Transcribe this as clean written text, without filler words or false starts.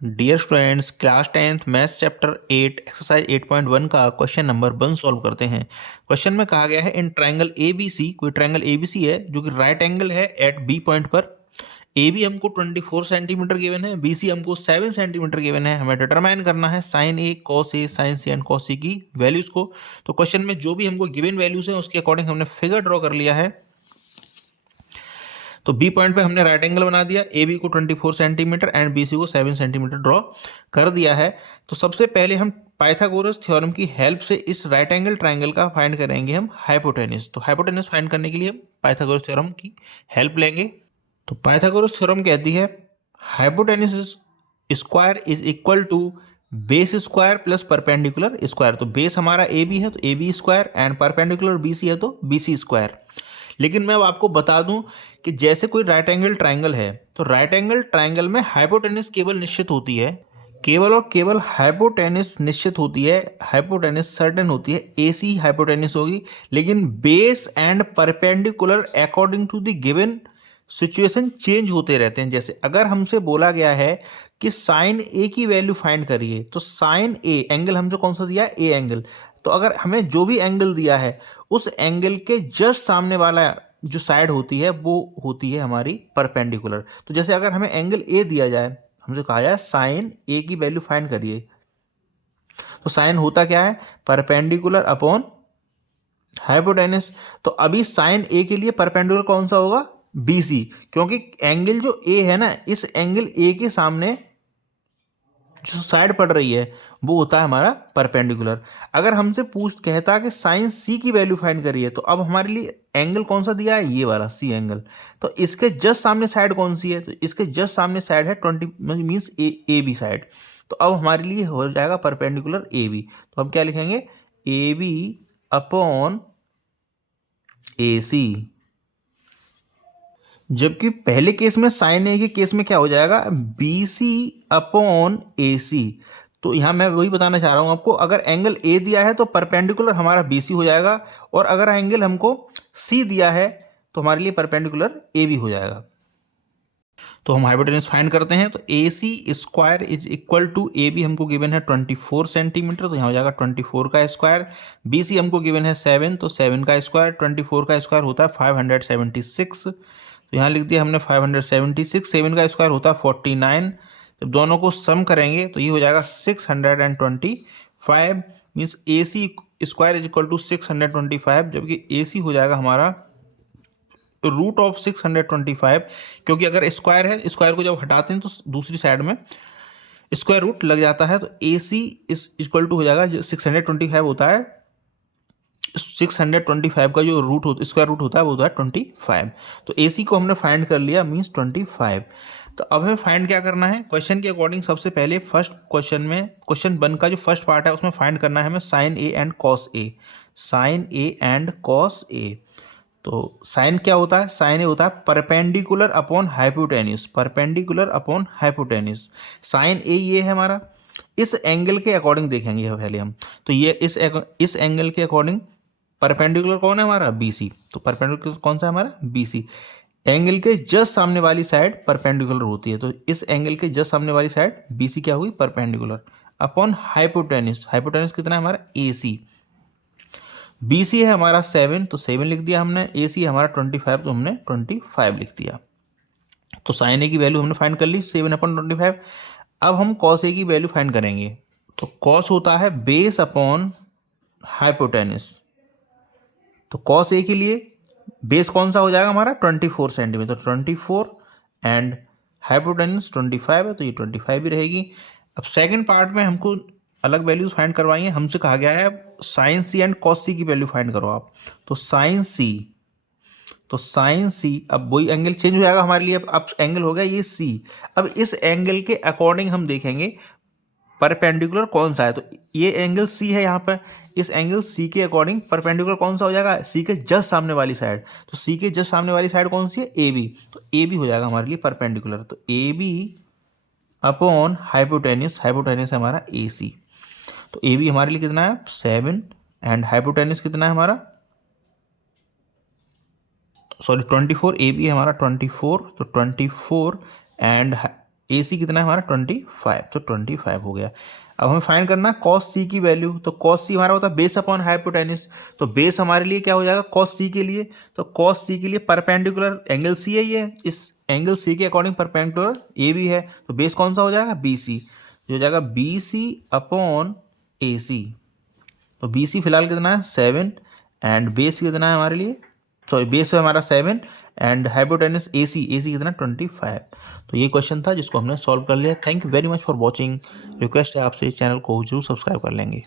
Dear students, class 10th maths chapter 8 exercise 8.1 का question number 1 solve करते हैं। Question में कहा गया है in triangle A B C, कोई ट्रायंगल ए बी सी है जो कि राइट एंगल है एट बी पॉइंट पर। ए बी हमको 24 सेंटीमीटर गिवन है, बी सी हमको 7 सेंटीमीटर गिवन है। हमें डिटरमाइन करना है sine A cos A sine C and cos C की वैल्यूज को। तो क्वेश्चन में जो भी हमको गिवन वैल्यूज हैं उसके अकॉर्डिंग हमने फिगर ड्रॉ कर लिया है। तो बी पॉइंट पे हमने राइट एंगल बना दिया, ए बी को 24 सेंटीमीटर एंड बी सी को 7 सेंटीमीटर ड्रॉ कर दिया है। तो सबसे पहले हम पाइथागोरस थ्योरम की हेल्प से इस राइट एंगल ट्राइंगल का फाइंड करेंगे हम हाइपोटेनस। तो हाइपोटेनस फाइंड करने के लिए हम पाइथागोरस थ्योरम की हेल्प लेंगे। तो पाइथागोरस थ्योरम कहती है hypotenuse square is equal to base square plus perpendicular square. तो बेस हमारा ए बी है तो A B square and perpendicular B C है तो बी सी स्क्वायर। लेकिन मैं अब आपको बता दूं कि जैसे कोई राइट एंगल ट्राइंगल है तो राइट एंगल ट्राइंगल में हाइपोटेनस केवल निश्चित होती है, केवल और केवल हाइपोटेनस निश्चित होती है, हाइपोटेनस सर्टेन होती है, एसी हाइपोटेनस होगी। लेकिन base and perpendicular according to the given situation change होते रहते हैं। जैसे अगर हमसे बोला गया है कि साइन ए की वैल्यू फाइंड करिए तो साइन ए एंगल हमसे कौन सा दिया है, ए एंगल। तो अगर हमें जो भी एंगल दिया है उस एंगल के जस्ट सामने वाला जो साइड होती है वो होती है हमारी परपेंडिकुलर। तो जैसे अगर हमें एंगल ए दिया जाए, हमसे कहा जाए साइन ए की वैल्यू फाइंड करिए, तो साइन होता क्या है, परपेंडिकुलर अपॉन हाइपोटेनस। तो अभी साइन ए के लिए परपेंडिकुलर कौन सा होगा, बी सी, क्योंकि एंगल जो ए है ना, इस एंगल ए के सामने जो साइड पड़ रही है वो होता है हमारा परपेंडिकुलर। अगर हमसे कहता कि साइन सी की वैल्यू फाइंड करिए तो अब हमारे लिए एंगल कौन सा दिया है, ये वाला सी एंगल। तो इसके जस्ट सामने साइड कौन सी है, तो इसके जस्ट सामने साइड है 20 मीन्स ए बी साइड। तो अब हमारे लिए हो जाएगा परपेंडिकुलर ए बी। तो हम क्या लिखेंगे, ए बी अपॉन ए सी। जबकि पहले केस में साइन ए के केस में क्या हो जाएगा, बी सी अपॉन ए सी। तो यहाँ मैं वही बताना चाह रहा हूँ आपको, अगर एंगल ए दिया है तो परपेंडिकुलर हमारा बी सी हो जाएगा, और अगर एंगल हमको सी दिया है तो हमारे लिए परपेंडिकुलर ए बी हो जाएगा। तो हम हाइपोटेनस फाइंड करते हैं। तो A C square is equal to A B हमको गिवन है 24 सेंटीमीटर, तो यहाँ हो जाएगा 24 का स्क्वायर। बी सी हमको गिवन है 7, तो 7 का स्क्वायर, 24 का स्क्वायर होता है 576। तो यहाँ लिख दिया हमने 576। 7 का स्क्वायर होता है 49। जब दोनों को सम करेंगे तो ये हो जाएगा 625, means A C square is equal to 625, जबकि ए सी हो जाएगा हमारा रूट ऑफ 625, क्योंकि अगर स्क्वायर है, स्क्वायर को जब हटाते हैं तो दूसरी साइड में स्क्वायर रूट लग जाता है। तो A C is equal to हो जाएगा, 625 होता है, 625 का जो रूट होता स्क्वायर रूट होता है वो होता है 25। तो ए सी को हमने फाइंड कर लिया, मीन्स 25। तो अब हमें फाइंड क्या करना है, क्वेश्चन के अकॉर्डिंग सबसे पहले फर्स्ट क्वेश्चन में, क्वेश्चन 1 का जो फर्स्ट पार्ट है उसमें फाइंड करना है हमें sine A and cos A. Sine A and cos A, तो साइन क्या होता है, साइन ए होता है perpendicular upon hypotenuse, perpendicular upon hypotenuse. Sine A ये है हमारा, इस एंगल के अकॉर्डिंग देखेंगे पहले हम। तो ये इस एंगल के अकॉर्डिंग परपेंडिकुलर कौन है हमारा, बी सी। तो परपेंडिकुलर कौन सा है हमारा, बी सी। एंगल के जस्ट सामने वाली साइड परपेंडिकुलर होती है, तो इस एंगल के जस्ट सामने वाली साइड बी सी क्या हुई, परपेंडिकुलर अपॉन हाइपोटेन्यूस। हाइपोटेन्यूस कितना है हमारा, ए सी। बी सी है हमारा 7, तो 7 लिख दिया हमने। ए सी हमारा 25, तो हमने 25 लिख दिया। तो साइन ए की वैल्यू हमने फाइंड कर ली 7/25। अब हम कॉस ए की वैल्यू फाइंड करेंगे। तो कॉस होता है बेस अपॉन हाइपोटेनस। तो कॉस ए के लिए बेस कौन सा हो जाएगा हमारा, 24 सेंटीमीटर, 24 एंड हाइपोटेनस 25 है, तो ये 25 भी रहेगी। अब सेकंड पार्ट में हमको अलग वैल्यूज फाइंड करवाइए। हमसे कहा गया है sign C and cos C की वैल्यू फाइंड करो आप। तो साइन सी, तो साइन सी, अब वही एंगल चेंज हो जाएगा हमारे लिए। अब एंगल हो गया ये सी। अब इस एंगल के अकॉर्डिंग हम देखेंगे परपेंडिकुलर कौन सा है। तो ये एंगल सी है यहाँ पर, इस एंगल सी के अकॉर्डिंग परपेंडिकुलर कौन सा हो जाएगा, सी के जस्ट सामने वाली साइड। तो सी के जस्ट सामने वाली साइड कौन सी है, ए बी। तो ए बी हो जाएगा हमारे लिए परपेंडिकुलर। तो A B upon hypotenuse, hypotenuse है हमारा ए सी। तो ए बी हमारे लिए कितना है 7 एंड हाइपोटेन्यूस कितना है हमारा, सॉरी 24। ए बी है हमारा 24, तो 24 एंड ए सी कितना है हमारा 25, तो 25 हो गया। अब हमें फाइंड करना है कॉस सी की वैल्यू, तो कॉस सी हमारा होता है बेस अपॉन हाइपोटेनिस, तो बेस हमारे लिए क्या हो जाएगा कॉस सी के लिए, तो कॉस सी के लिए परपेंडिकुलर एंगल सी है, ये इस एंगल सी के अकॉर्डिंग परपेंडिकुलर ए भी है, तो बेस कौन सा हो जाएगा बी सी, जो हो जाएगा बी सी अपॉन ए सी। तो बी सी फिलहाल कितना है 7 एंड बेस कितना है हमारे लिए, सॉरी बेस है हमारा 7 एंड हाइपोटेनस ए सी कितना 25। तो ये क्वेश्चन था जिसको हमने सॉल्व कर लिया। Thank you very much for watching. Request है आपसे इस चैनल को जरूर सब्सक्राइब कर लेंगे।